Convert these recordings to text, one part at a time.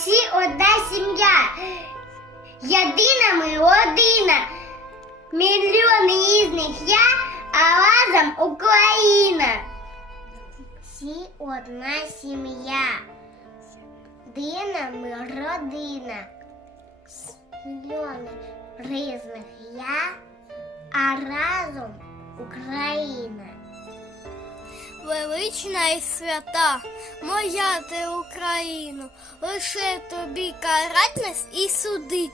Всі одна сім'я. Єдина ми родина. Мільйони різних я, а разом Україна. Всі одна сім'я. Дина ми родина. Мільйони різних я, а разом Україна. Велична і свята, моя ти Україно, лише тобі карать нас і судить,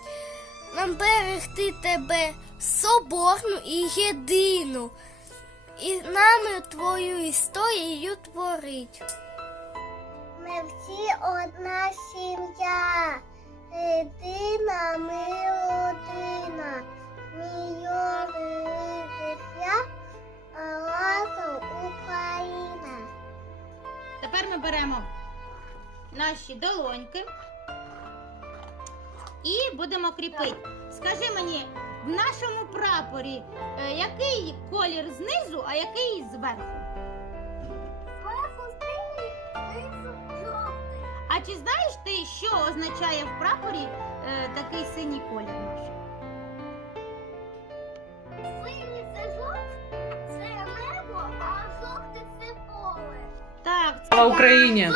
нам берегти тебе соборну і єдину, і нами твою історію творить. Ми всі одна сім'я. Тепер ми беремо наші долоньки і будемо кріпити. Скажи мені, в нашому прапорі е, який колір знизу, а який зверху? А чи знаєш ти, що означає в прапорі е, такий синій колір наш? Україні!